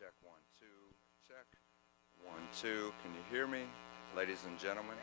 Check 1 2. Check 1 2. Can you hear me, ladies and gentlemen?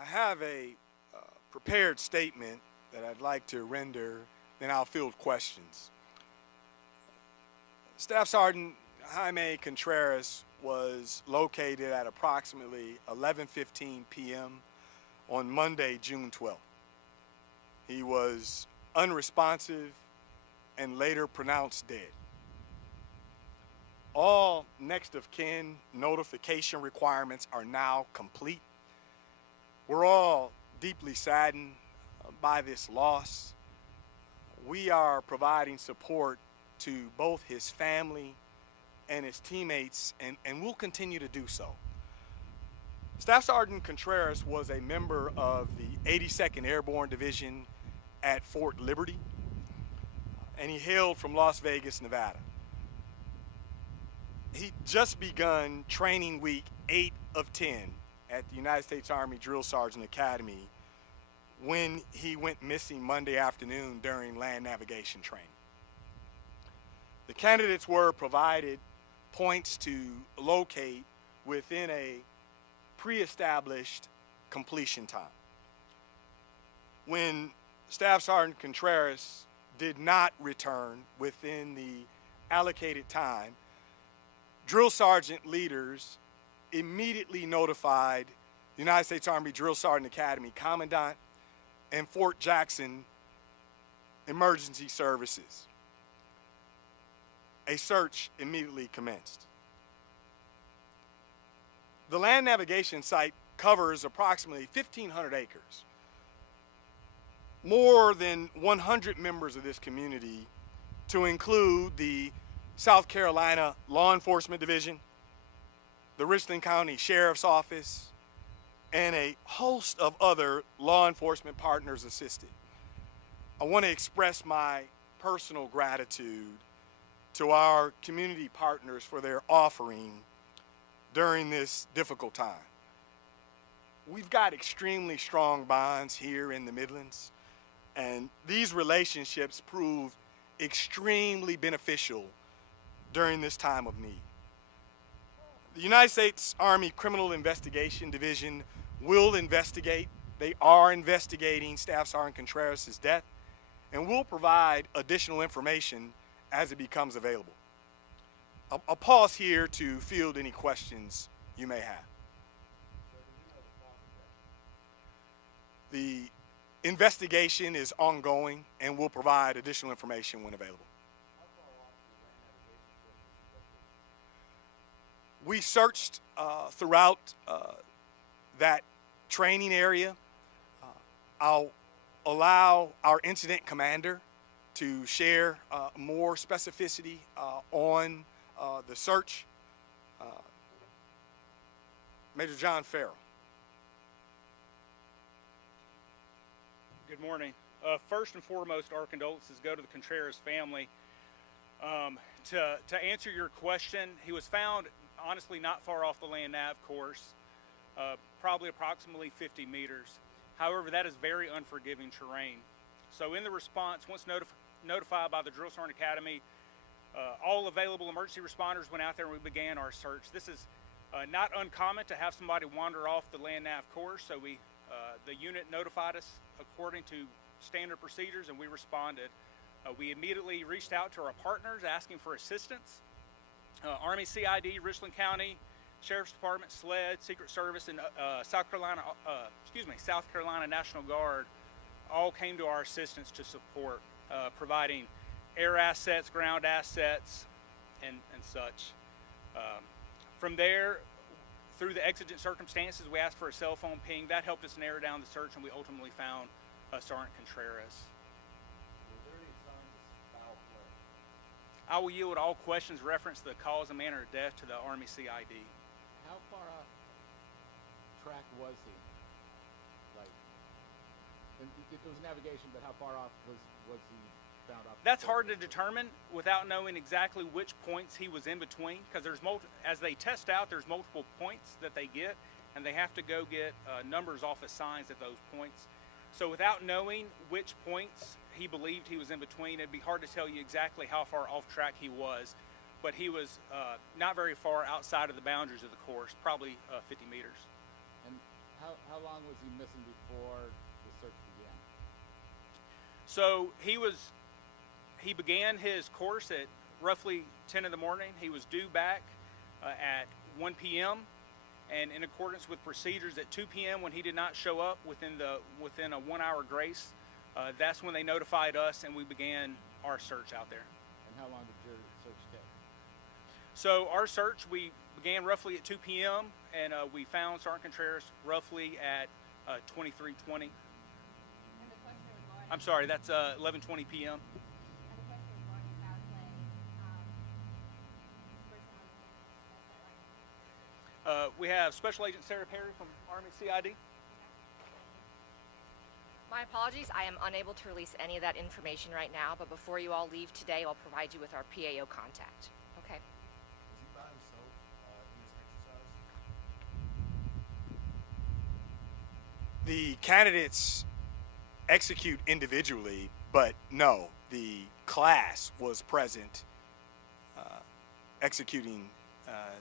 I have a prepared statement that I'd like to render, then I'll field questions. Staff Sergeant Jaime Contreras was located at approximately 11:15 p.m. on Monday, June 12th. He was unresponsive and later pronounced dead. All next of kin notification requirements are now complete. We're all deeply saddened by this loss. We are providing support to both his family and his teammates, and we'll continue to do so. Staff Sergeant Contreras was a member of the 82nd Airborne Division at Fort Liberty, and he hailed from Las Vegas, Nevada. He just begun training week 8 of 10 at the United States Army Drill Sergeant Academy when he went missing Monday afternoon during land navigation training. The candidates were provided points to locate within a pre-established completion time. When Staff Sergeant Contreras did not return within the allocated time, drill sergeant leaders immediately notified the United States Army Drill Sergeant Academy Commandant and Fort Jackson Emergency Services. A search immediately commenced. The land navigation site covers approximately 1,500 acres. more than 100 members of this community, to include the South Carolina Law Enforcement Division, the Richland County Sheriff's Office, and a host of other law enforcement partners assisted. I want to express my personal gratitude to our community partners for their offering during this difficult time. We've got extremely strong bonds here in the Midlands, and these relationships proved extremely beneficial during this time of need. The United States Army Criminal Investigation Division will investigate. They are investigating Staff Sergeant Contreras' death, and will provide additional information as it becomes available. I'll pause here to field any questions you may have. The investigation is ongoing and will provide additional information when available. We searched throughout that training area. I'll allow our incident commander to share more specificity on the search. Major John Farrell. Good morning. First and foremost, our condolences go to the Contreras family. To answer your question, he was found honestly not far off the land nav course, probably approximately 50 meters. However, that is very unforgiving terrain. So in the response, once notified by the Drill Sergeant Academy, all available emergency responders went out there and we began our search. This is not uncommon to have somebody wander off the land nav course, so the unit notified us according to standard procedures and we responded. We immediately reached out to our partners asking for assistance. Army CID, Richland County, Sheriff's Department, SLED, Secret Service, and South Carolina National Guard all came to our assistance to support, providing air assets, ground assets, and such. From there, through the exigent circumstances, we asked for a cell phone ping. That helped us narrow down the search, and we ultimately found Sergeant Contreras. Was there any signs of foul play? I will yield all questions reference the cause and manner of death to the Army CID. How far off track was he? Like, it was navigation, but how far off was he found off? That's hard to determine without knowing exactly which points he was in between, because there's as they test out, there's multiple points that they get, and they have to go get numbers off of signs at those points. So without knowing which points he believed he was in between, it'd be hard to tell you exactly how far off track he was, but he was not very far outside of the boundaries of the course, probably 50 meters. And how long was he missing before the search began? So he began his course at roughly 10 in the morning. He was due back at 1 p.m. and in accordance with procedures at 2 p.m. when he did not show up within a 1 hour grace, that's when they notified us and we began our search out there. And how long did your search take? So our search, we began roughly at 2 p.m. and we found Sergeant Contreras roughly at 23:20. I'm sorry, that's 11:20 p.m. We have Special Agent Sarah Perry from Army CID. My apologies, I am unable to release any of that information right now, but before you all leave today, I'll provide you with our PAO contact. Okay? Was he by himself in this exercise? The candidates execute individually, but no, the class was present executing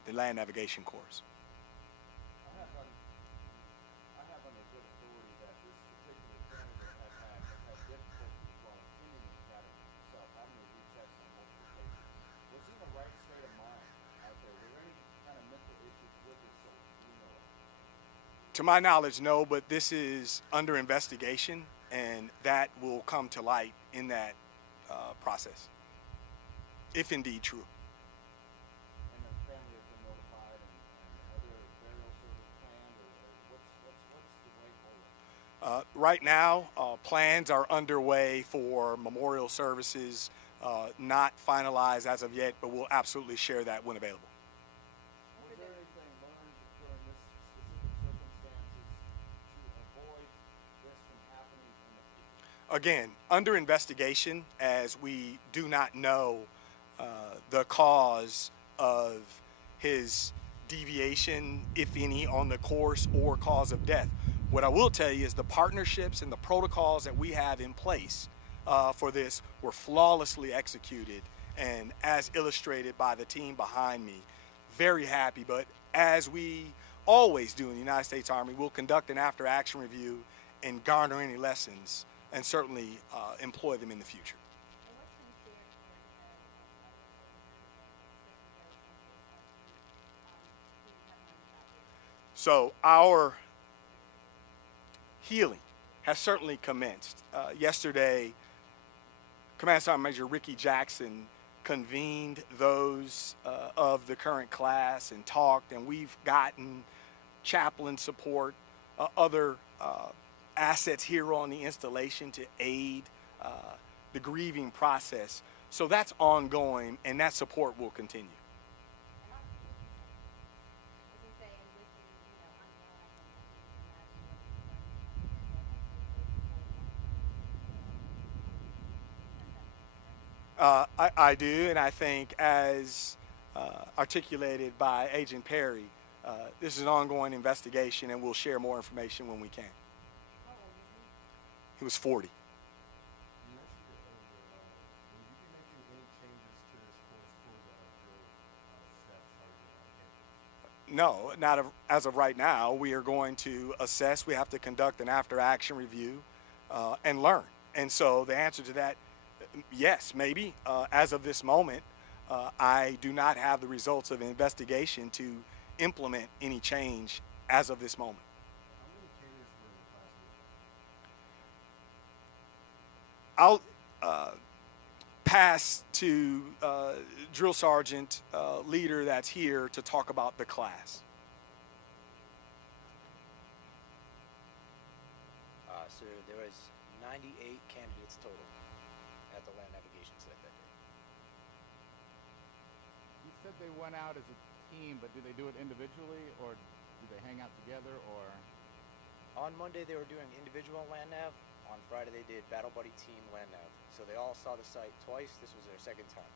the land navigation course. I have on a good authority that this particular candidate had difficulty while attending the academy himself, having to retest on multiple occasions. Was he in the right state of mind out there? Were there any kind of mental issues with his soul? Do you know of? To my knowledge, no, but this is under investigation, and that will come to light in that process, if indeed true. And the family has been notified, and other burial service planned, or what's the way forward? Right now, plans are underway for memorial services, not finalized as of yet, but we'll absolutely share that when available. Was there anything learned during this specific circumstances to avoid this from happening in the future? Again, under investigation, as we do not know the cause of his deviation, if any, on the course or cause of death. What I will tell you is the partnerships and the protocols that we have in place for this were flawlessly executed, and as illustrated by the team behind me, very happy. But as we always do in the United States Army, we'll conduct an after-action review and garner any lessons and certainly employ them in the future. So our healing has certainly commenced. Yesterday, Command Sergeant Major Ricky Jackson convened those of the current class and talked, and we've gotten chaplain support, other assets here on the installation to aid the grieving process. So that's ongoing, and that support will continue. I do, and I think as articulated by Agent Perry, this is an ongoing investigation, and we'll share more information when we can. He was 40. No, not as of right now. We are going to assess. We have to conduct an after-action review and learn. And so the answer to that, yes, maybe. As of this moment, I do not have the results of an investigation to implement any change as of this moment. I'll pass to drill sergeant leader that's here to talk about the class. So there was 98 candidates total at the land navigation site that day. You said they went out as a team, but did they do it individually, or did they hang out together, or? On Monday they were doing individual land nav. On Friday they did battle buddy team land nav. So they all saw the site twice. This was their second time.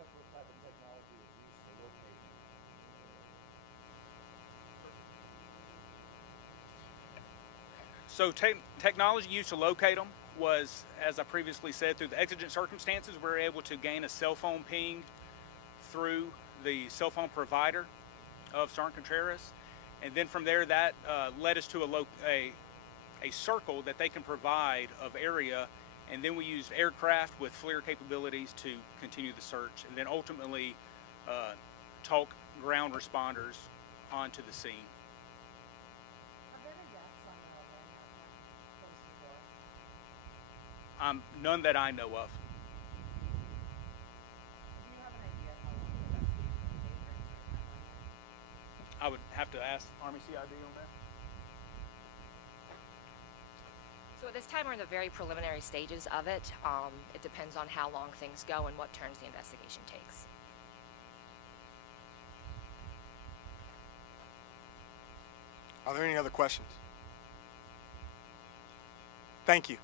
What type of technology is used to locate? So technology used to locate them was, as I previously said, through the exigent circumstances, we were able to gain a cell phone ping through the cell phone provider of Sergeant Contreras. And then from there, that led us to a circle that they can provide of area. And then we used aircraft with FLIR capabilities to continue the search. And then ultimately talk ground responders onto the scene. None that I know of. I would have to ask Army CID on that. So at this time, we're in the very preliminary stages of it. It depends on how long things go and what turns the investigation takes. Are there any other questions? Thank you.